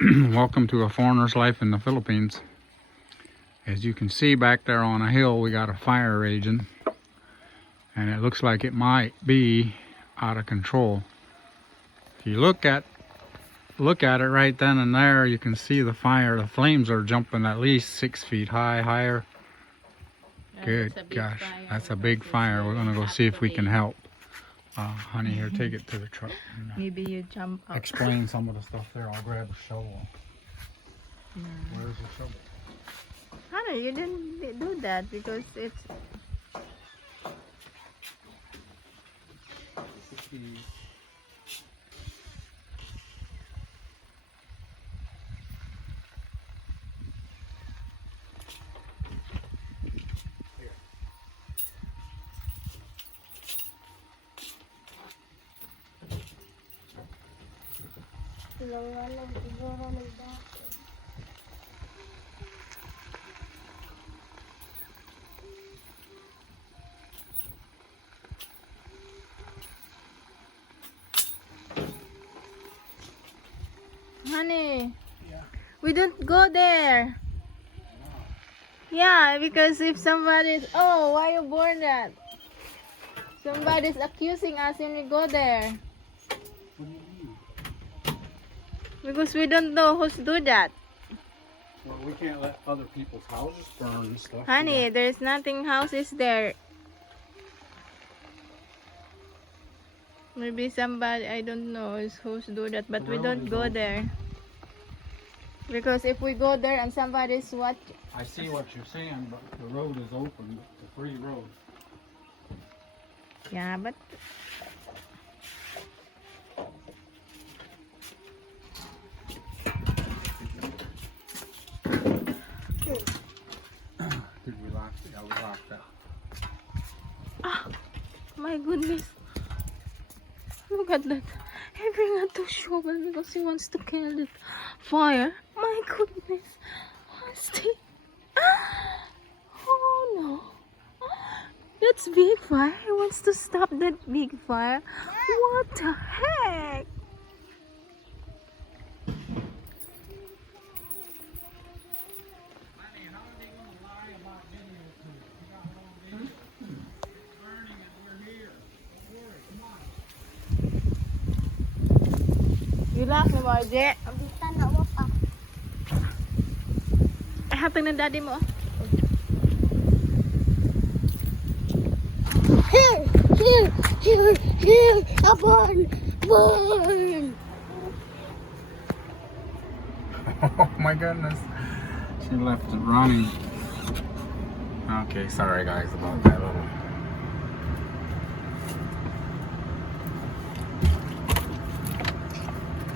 Welcome to A Foreigner's Life in the Philippines. As you can see back there on a hill, we got a fire raging, and it looks like it might be out of control. If you look at it right then and there, you can see the fire. The flames are jumping at least 6 feet high, higher. Good gosh, that's a big fire. We're gonna go see if we can help. Honey, here, take it to the truck. Maybe you jump up. Explain some of the stuff there. I'll grab a shovel. Where's the shovel? Honey, you didn't do that because it's... Honey, Yeah. we don't go there. Yeah, because if somebody's... Oh, why you born that? Somebody's accusing us when we go there. What do you mean? Because we don't know who's do that. Well, we can't let other people's houses burn and stuff. Honey, there's nothing houses there. Maybe somebody, I don't know is who's do that, but The we road don't is go open. there. Because if we go there and somebody's what... I see what you're saying, but the road is open. It's a free road. Yeah, but... Did we lock it? Yeah, we locked that. Ah, my goodness. Look at that. He bring out the shovel because he wants to kill the fire. My goodness. What's the... Oh no. That's big fire. He wants to stop that big fire. What the heck? You laugh me, Margie. Hatag ng daddy mo. Here, a burn. Oh my goodness. She left it running. Okay, sorry guys about that little.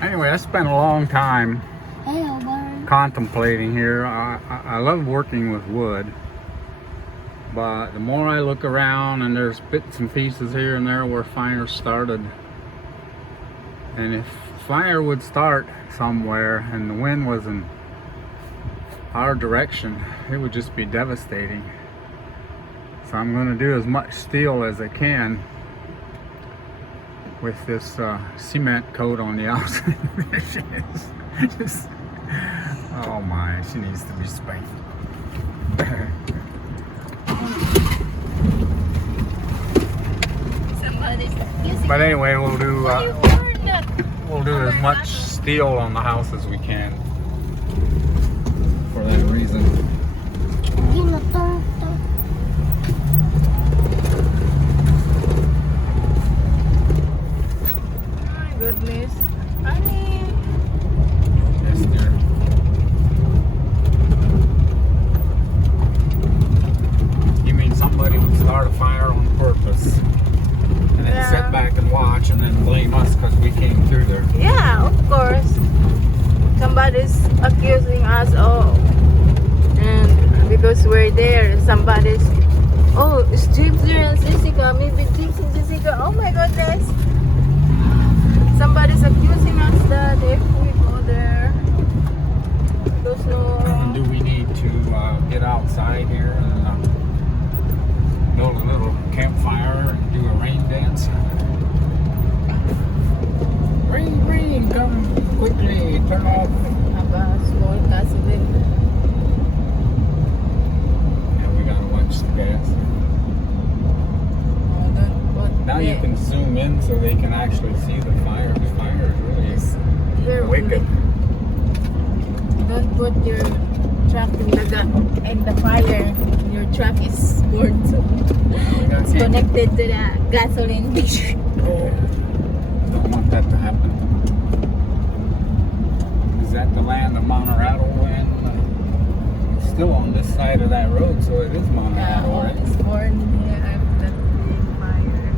Anyway, I spent a long time Hey, a burn. contemplating here. I love working with wood, but the more I look around and there's bits and pieces here and there where fires started, and if fire would start somewhere and the wind was in our direction, it would just be devastating. So I'm going to do as much steel as I can with this cement coat on the outside. There she is. Just, oh my, she needs to be spanked. Somebody's using... But anyway, we'll do burn that? as much steel on the house as we can for that reason. My goodness. Honey. Yes, dear. You mean somebody would start a fire on purpose and then sit back and watch and then blame us because we came through there? Yeah, of course. Somebody's accusing us, oh, and because we're there, somebody's, oh, is James there and Jessica? Maybe James and Jessica. Oh my goodness. Somebody's accusing us that if we go there, there's no... Do we need to get outside here and build a little campfire and do a rain dance? Rain, rain, come quickly, turn off gasoline. Yeah, we gotta watch the gas. Oh, don't put Now you can zoom in so they can actually see the fire. The fire is really here wicked. Don't put your truck in the fire. Your truck is burnt. It's connected to the gasoline station. Don't want that to happen. Is that the land of Monorado? And it's still on this side of that road, so it is Monorado, right? It's born here after that big fire.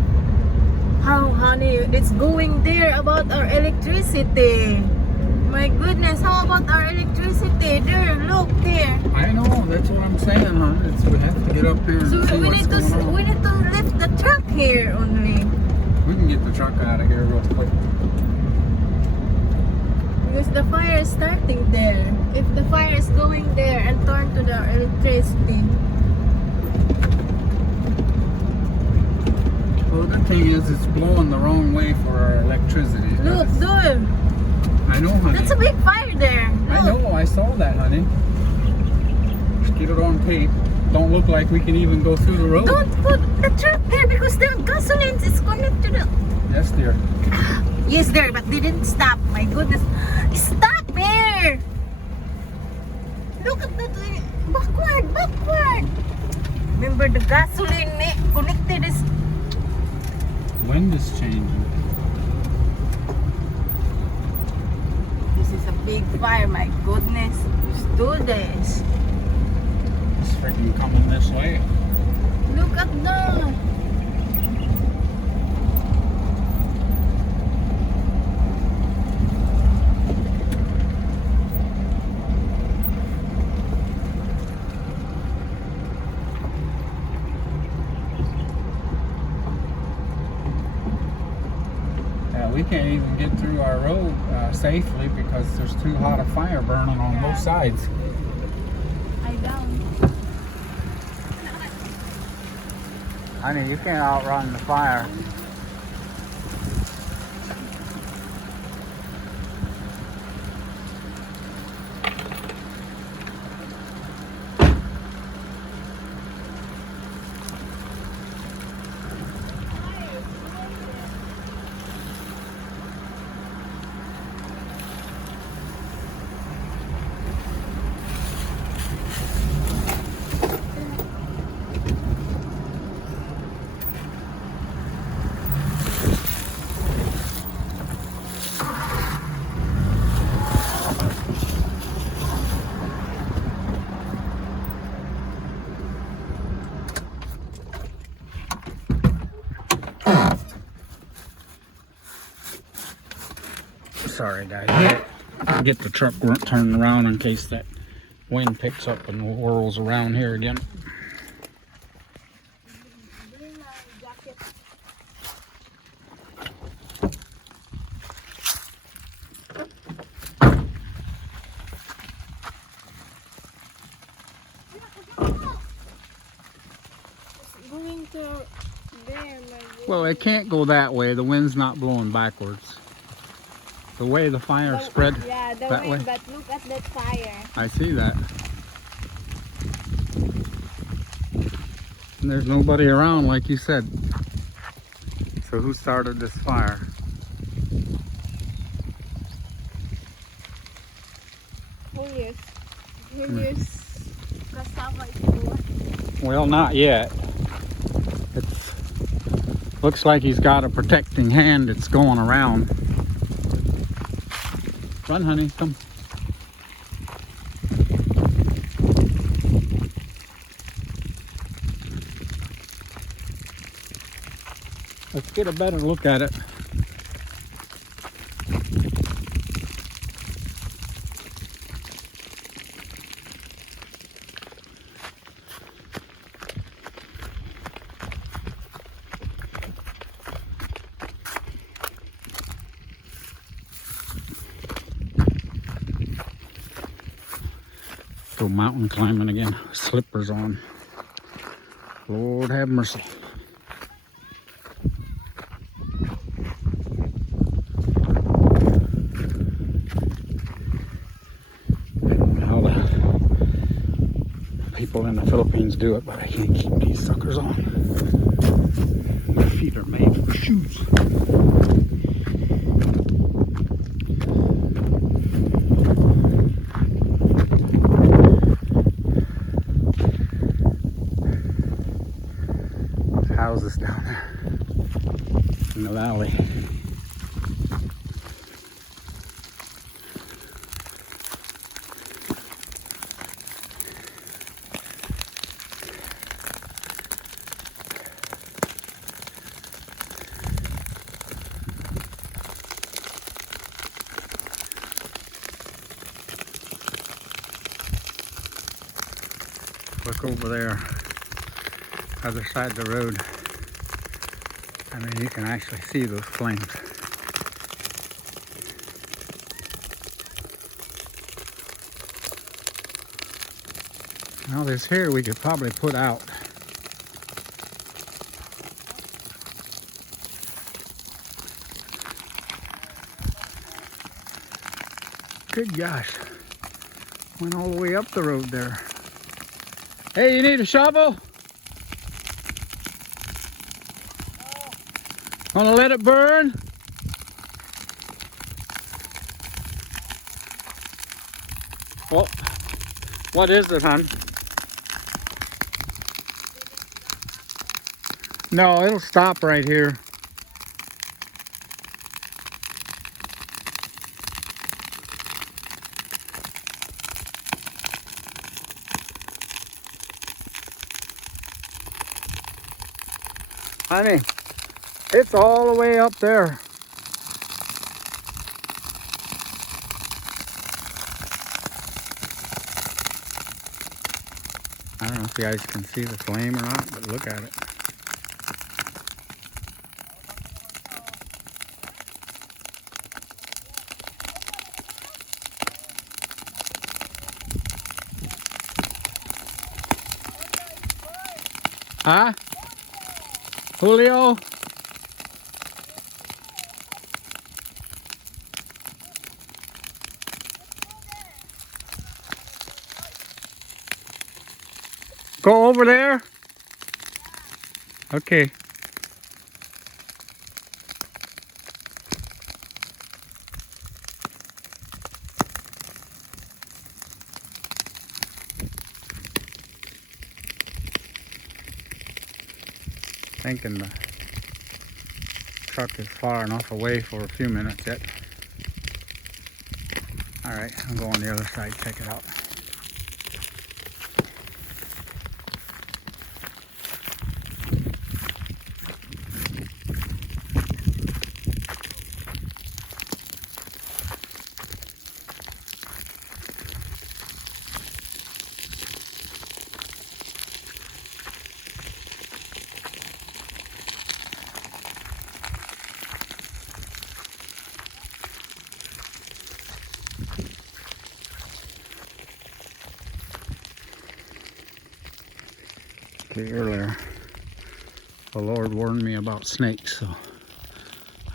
How, honey? It's going there about our electricity. My goodness, how about our electricity? There, look there. I know, that's what I'm saying, huh? We have to get up here and So see we what's need to going on. we need to lift the truck here only. We can get the truck out of here real quick. Because the fire is starting there. If the fire is going there and turn to the electricity. Well, the good thing is it's blowing the wrong way for our electricity. Look, dude. I know, honey. That's a big fire there. I know, I saw that, honey. Get it on tape. Don't look like we can even go through the road. Don't put the truck there because the gasoline is connected to the... Yes, dear. Yes, there, but they didn't stop. My goodness. Stop there! Look at that. Backward. Remember the gasoline connected is... Wind is changing. This is a big fire, my goodness. Let's do this. It's freaking coming this way. Look at that. We can't even get through our road safely because there's too hot a fire burning on both sides. I down. Honey, you can't outrun the fire. Sorry guys, get the truck turned around in case that wind picks up and whirls around here again. Going to there, my Well, it can't go that way. The wind's not blowing backwards. The way the fire spread Yeah, the that wind, way. but look at that fire. I see that. And there's nobody around like you said. So who started this fire? Julius. Cassava is good. Well, not yet. It's looks like he's got a protecting hand that's going around. Run, honey, come. Let's get a better look at it. Go mountain climbing again. Slippers on. Lord have mercy. I don't know how people in the Philippines do it, but I can't keep these suckers on. My feet are made for shoes. Houses down there in the valley. Look over there, other side of the road. I mean, you can actually see those flames. Now this here we could probably put out. Good gosh, went all the way up the road there. Hey, you need a shovel? Wanna let it burn? Well, what is it, hon? No, it'll stop right here. Honey, it's all the way up there. I don't know if you guys can see the flame or not, but look at it. Huh? Julio? Go over there? Okay. Thinking the truck is far enough away for a few minutes yet. Alright, I'll go on the other side, check it out. Okay, earlier the Lord warned me about snakes, so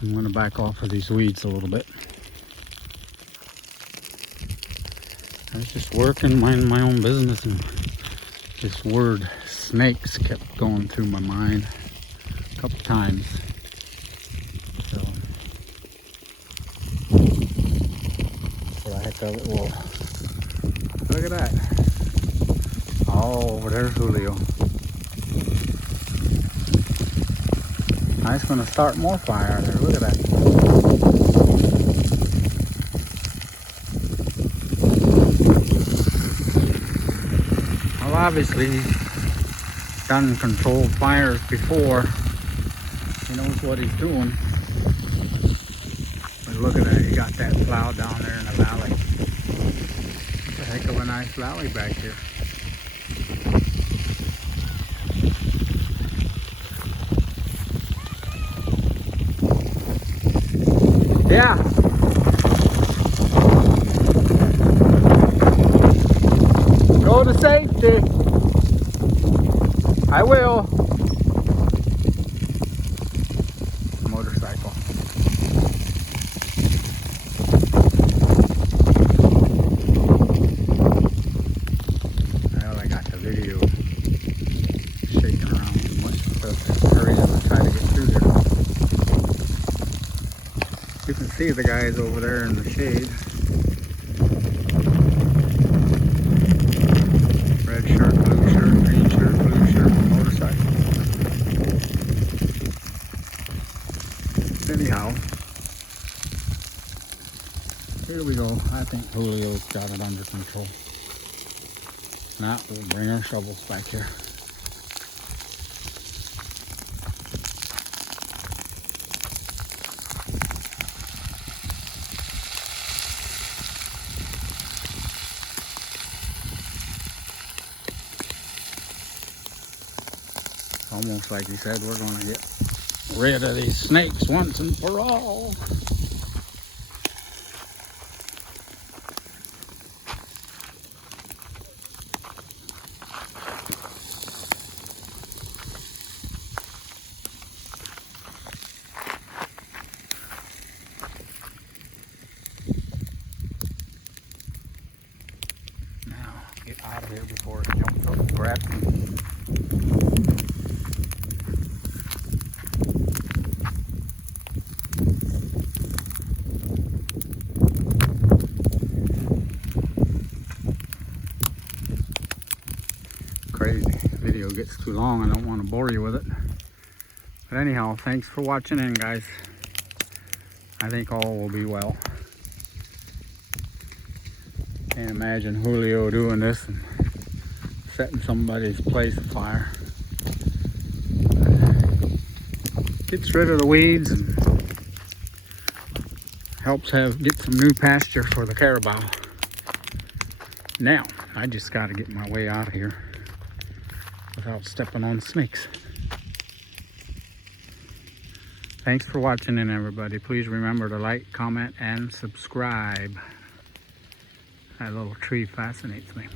I'm going to back off of these weeds a little bit. I was just working, minding my own business, and this word snakes kept going through my mind a couple times. So for the heck of it, well, look at that. Oh, over there's Julio. It's going to start more fire there. Look at that. Well, obviously he's done controlled fires before. He knows what he's doing. But look at that. He got that plow down there in the valley. It's a heck of a nice valley back here. Yeah. Go to safety. I will. Motorcycle. Well, I got the video. the guys over there in the shade. Red shirt, blue shirt, green shirt, blue shirt, motorcycle. Anyhow, here we go. I think Julio's got it under control. Now we'll bring our shovels back here. Almost like he said, we're gonna get rid of these snakes once and for all. Now, get out of here before it jumps up and grabs me. Crazy. The video gets too long. I don't want to bore you with it. But anyhow, thanks for watching in, guys. I think all will be well. Can't imagine Julio doing this and setting somebody's place afire. Gets rid of the weeds and helps get some new pasture for the carabao. Now, I just got to get my way out of here without stepping on snakes. Thanks for watching, and everybody, please remember to like, comment, and subscribe. That little tree fascinates me.